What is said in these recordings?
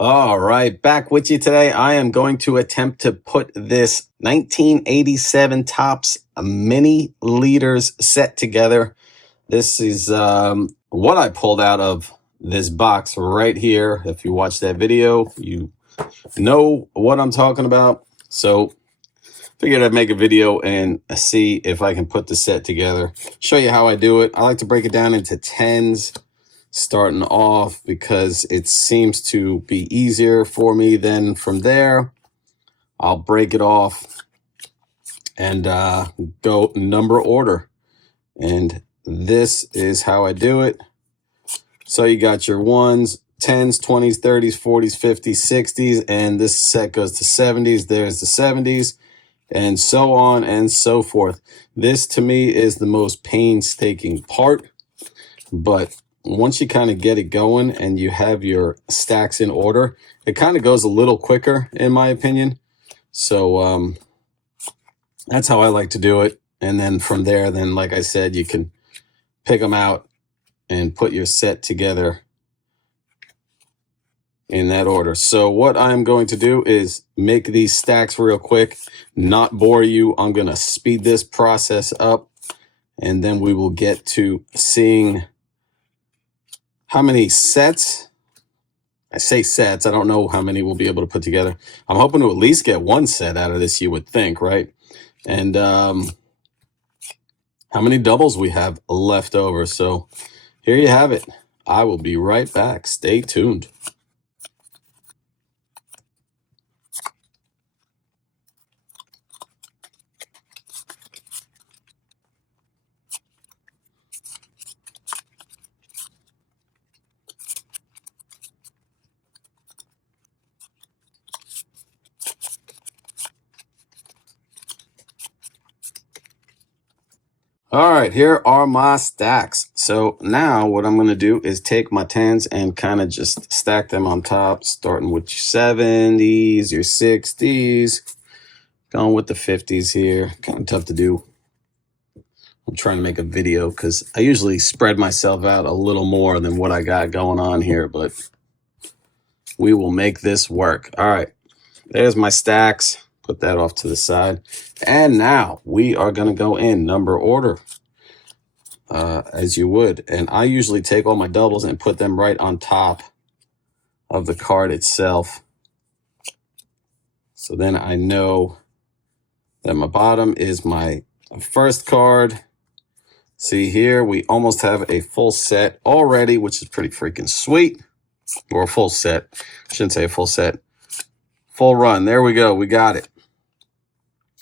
All right, back with you today. I am going to attempt to put this 1987 Topps mini leaders set together. This is what I pulled out of this box right here. If you watch that video, you know what I'm talking about. So figured I'd make a video and see if I can put the set together, show you how I do it. I like to break it down into tens starting off because it seems to be easier for me. Then from there, I'll break it off and go number order. And this is how I do it. So you got your ones, 10s, 20s, 30s, 40s, 50s, 60s, and this set goes to 70s. There's the 70s, and so on and so forth. This to me is the most painstaking part, but once you kind of get it going and you have your stacks in order, it kind of goes a little quicker, in my opinion. So that's how I like to do it. And then from there, then like I said, you can pick them out and put your set together in that order. So what I'm going to do is make these stacks real quick, not bore you. I'm going to speed this process up, and then we will get to seeing how many sets. I say sets, I don't know how many we'll be able to put together. I'm hoping to at least get one set out of this, you would think, right? And how many doubles we have left over. So here you have it. I will be right back. Stay tuned. All right, here are my stacks. So now what I'm going to do is take my 10s and kind of just stack them on top, starting with your 70s, your 60s, going with the 50s here. Kind of tough to do. I'm trying to make a video because I usually spread myself out a little more than what I got going on here, but we will make this work. All right, there's my stacks. Put that off to the side. And now we are going to go in number order. As you would. And I usually take all my doubles and put them right on top of the card itself. So then I know that my bottom is my first card. See here, we almost have a full set already, which is pretty freaking sweet. Or a full set. I shouldn't say a full set. Full run. There we go. We got it.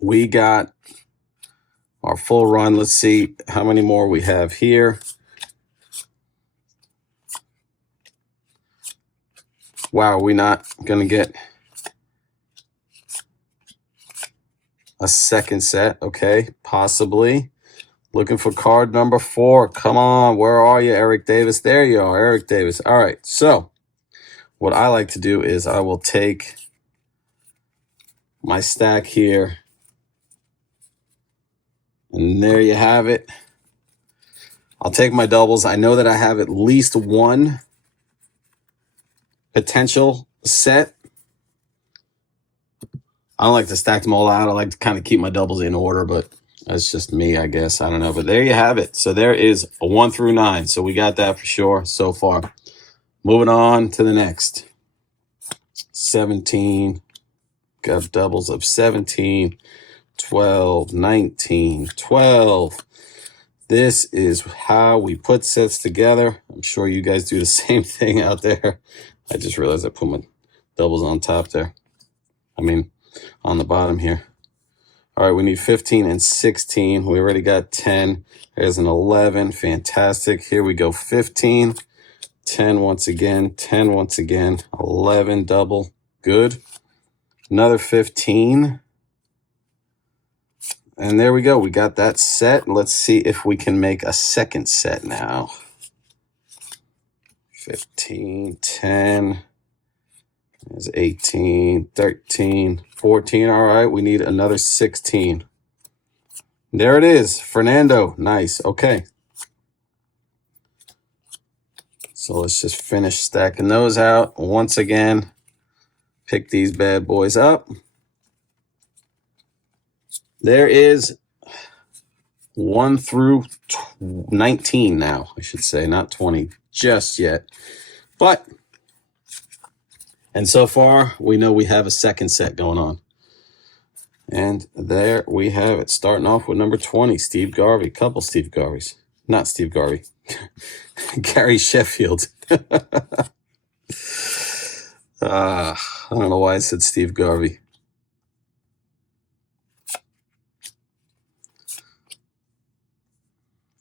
We got our full run. Let's see how many more we have here. Wow, are we not going to get a second set? Okay, possibly. Looking for card number 4. Come on, where are you, Eric Davis? There you are, Eric Davis. All right, so what I like to do is I will take my stack here. And there you have it. I'll take my doubles. I know that I have at least one potential set. I don't like to stack them all out. I like to kind of keep my doubles in order, but that's just me, I guess. I don't know. But there you have it. So there is a 1 through 9. So we got that for sure so far. Moving on to the next. 17. Got doubles of 17. 12, 19, 12. This is how we put sets together. I'm sure you guys do the same thing out there. I just realized I put my doubles on top there. I mean, on the bottom here. All right, we need 15 and 16. We already got 10. There's an 11. Fantastic. Here we go. 15, 10 once again, 10 once again, 11 double. Good. Another 15. And there we go. We got that set. Let's see if we can make a second set now. 15, 10. There's 18, 13, 14. All right, we need another 16. There it is. Fernando. Nice. Okay. So let's just finish stacking those out once again. Pick these bad boys up. There is 1 through 19 now, I should say, not 20 just yet. But, and so far, we know we have a second set going on. And there we have it, starting off with number 20, Steve Garvey. Couple Steve Garveys. Not Steve Garvey. Gary Sheffield. I don't know why I said Steve Garvey.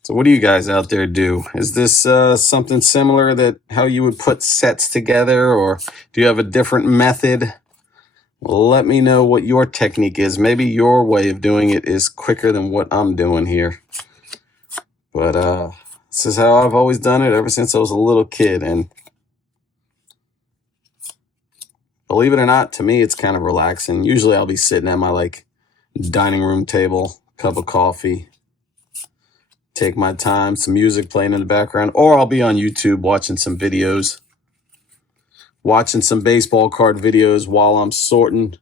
So what do you guys out there do? Is this something similar that how you would put sets together, or do you have a different method? Let me know what your technique is. Maybe your way of doing it is quicker than what I'm doing here. But this is how I've always done it ever since I was a little kid. And believe it or not, to me, it's kind of relaxing. Usually I'll be sitting at my dining room table, cup of coffee, take my time, some music playing in the background, or I'll be on YouTube watching some videos, watching some baseball card videos while I'm sorting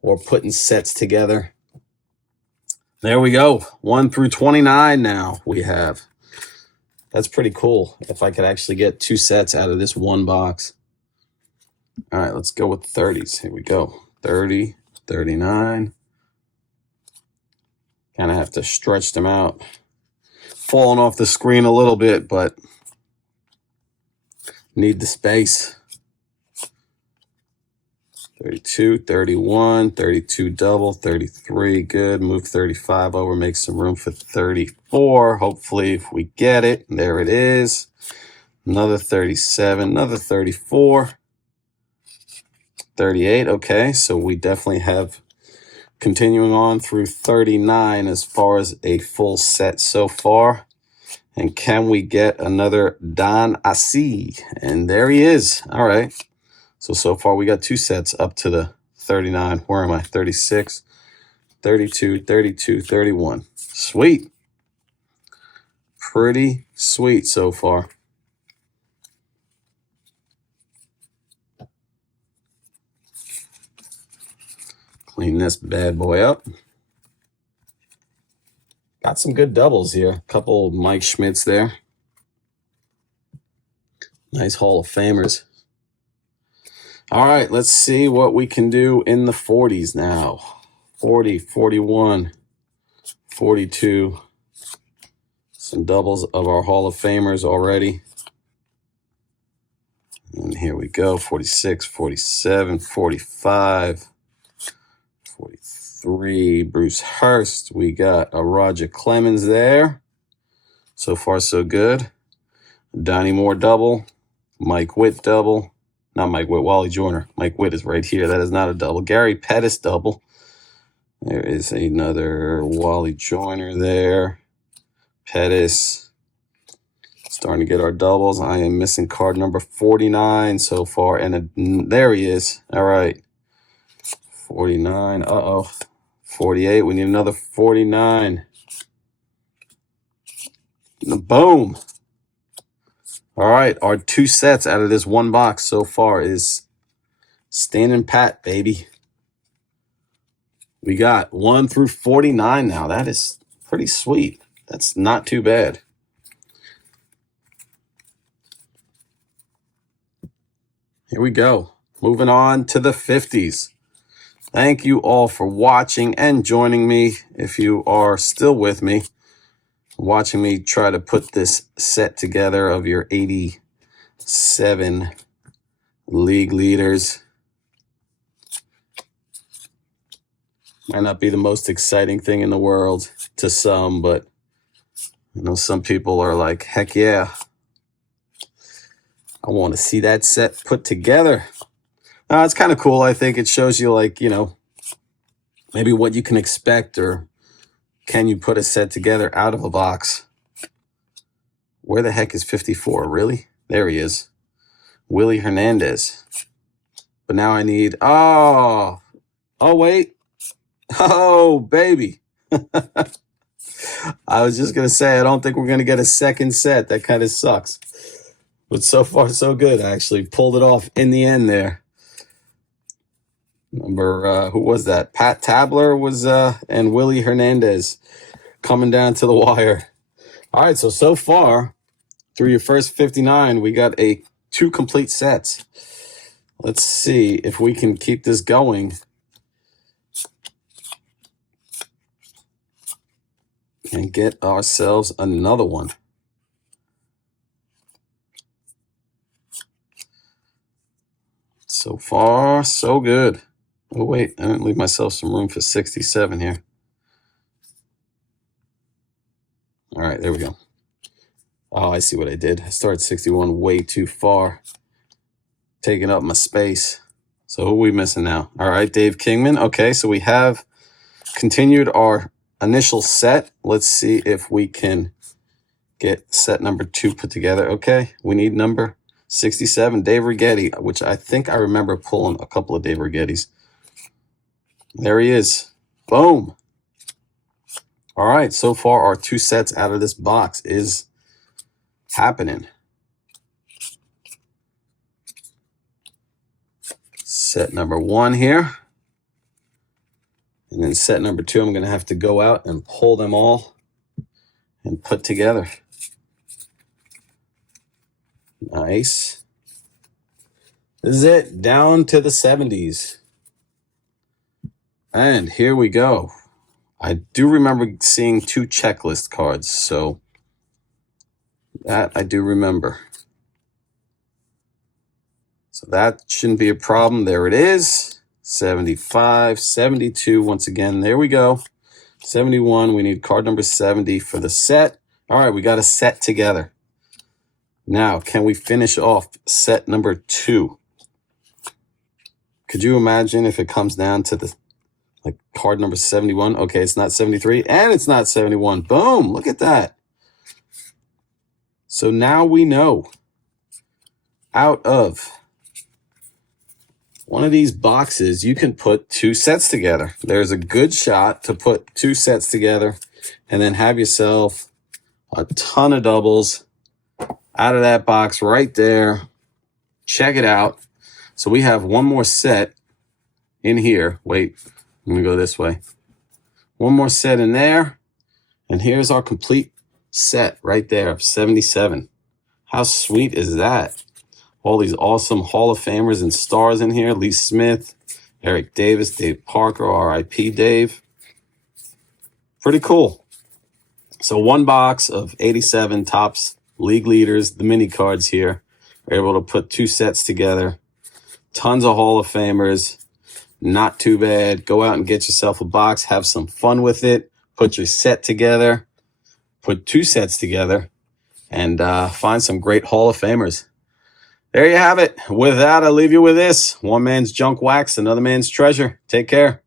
or putting sets together. There we go. 1 through 29 now we have. That's pretty cool if I could actually get 2 sets out of this one box. All right, let's go with 30s. Here we go. 30, 39. Kind of have to stretch them out. Falling off the screen a little bit, but need the space. 32, 31, 32 double, 33, good. Move 35 over, make some room for 34. Hopefully, if we get it, there it is. Another 37, another 34, 38. Okay, so we definitely have continuing on through 39 as far as a full set so far. And can we get another Don Assi? And there he is. All right. So far we got 2 sets up to the 39. Where am I? 36, 32, 32, 31. Sweet. Pretty sweet so far. Clean this bad boy up. Got some good doubles here. A couple Mike Schmidts there. Nice Hall of Famers. All right, let's see what we can do in the 40s now. 40, 41, 42. Some doubles of our Hall of Famers already. And here we go. 46, 47, 45, 43. Bruce Hurst. We got a Roger Clemens there. So far, so good. Donnie Moore double. Mike Witt double. Not Mike Witt, Wally Joyner. Mike Witt is right here. That is not a double. Gary Pettis double. There is another Wally Joyner there. Pettis. Starting to get our doubles. I am missing card number 49 so far. And there he is. All right. 49. Uh-oh. 48. We need another 49. Boom. All right, our 2 sets out of this one box so far is standing pat, baby. We got 1 through 49 now. That is pretty sweet. That's not too bad. Here we go. Moving on to the 50s. Thank you all for watching and joining me. If you are still with me, watching me try to put this set together of your 87 league leaders. Might not be the most exciting thing in the world to some, but you know, some people are like, heck yeah, I want to see that set put together. Now, it's kind of cool. I think it shows you, like, you know, maybe what you can expect, or can you put a set together out of a box? Where the heck is 54? Really? There he is. Willie Hernandez. But now I need... Oh, wait. Oh, baby. I was just going to say, I don't think we're going to get a second set. That kind of sucks. But so far, so good. I actually pulled it off in the end there. Who was that? Pat Tabler was, and Willie Hernandez coming down to the wire. All right, so far, through your first 59, we got two complete sets. Let's see if we can keep this going and get ourselves another one. So far, so good. Oh, wait, I didn't leave myself some room for 67 here. All right, there we go. Oh, I see what I did. I started 61 way too far, taking up my space. So who are we missing now? All right, Dave Kingman. Okay, so we have continued our initial set. Let's see if we can get set number 2 put together. Okay, we need number 67, Dave Righetti, which I think I remember pulling a couple of Dave Righettis. There he is. Boom. All right, so far our 2 sets out of this box is happening. Set number 1 here. And then set number 2, I'm going to have to go out and pull them all and put together. Nice. This is it. Down to the 70s. And here we go. I do remember seeing 2 checklist cards, so that I do remember. So that shouldn't be a problem. There it is. 75, 72. Once again, there we go. 71. We need card number 70 for the set. All right, we got a set together. Now, can we finish off set number 2? Could you imagine if it comes down to the card number 71? Okay, it's not 73 and it's not 71. Boom, look at that. So now we know out of one of these boxes, you can put 2 sets together. There's a good shot to put 2 sets together and then have yourself a ton of doubles out of that box right there. Check it out. So we have one more set in here. Wait, let me go this way. One more set in there. And here's our complete set right there of 77. How sweet is that? All these awesome Hall of Famers and stars in here. Lee Smith, Eric Davis, Dave Parker, R.I.P. Dave. Pretty cool. So 1 box of 87 Topps League Leaders, the mini cards here. We're able to put 2 sets together. Tons of Hall of Famers. Not too bad. Go out and get yourself a box. Have some fun with it. Put your set together. Put 2 sets together. And find some great Hall of Famers. There you have it. With that, I'll leave you with this. One man's junk wax, another man's treasure. Take care.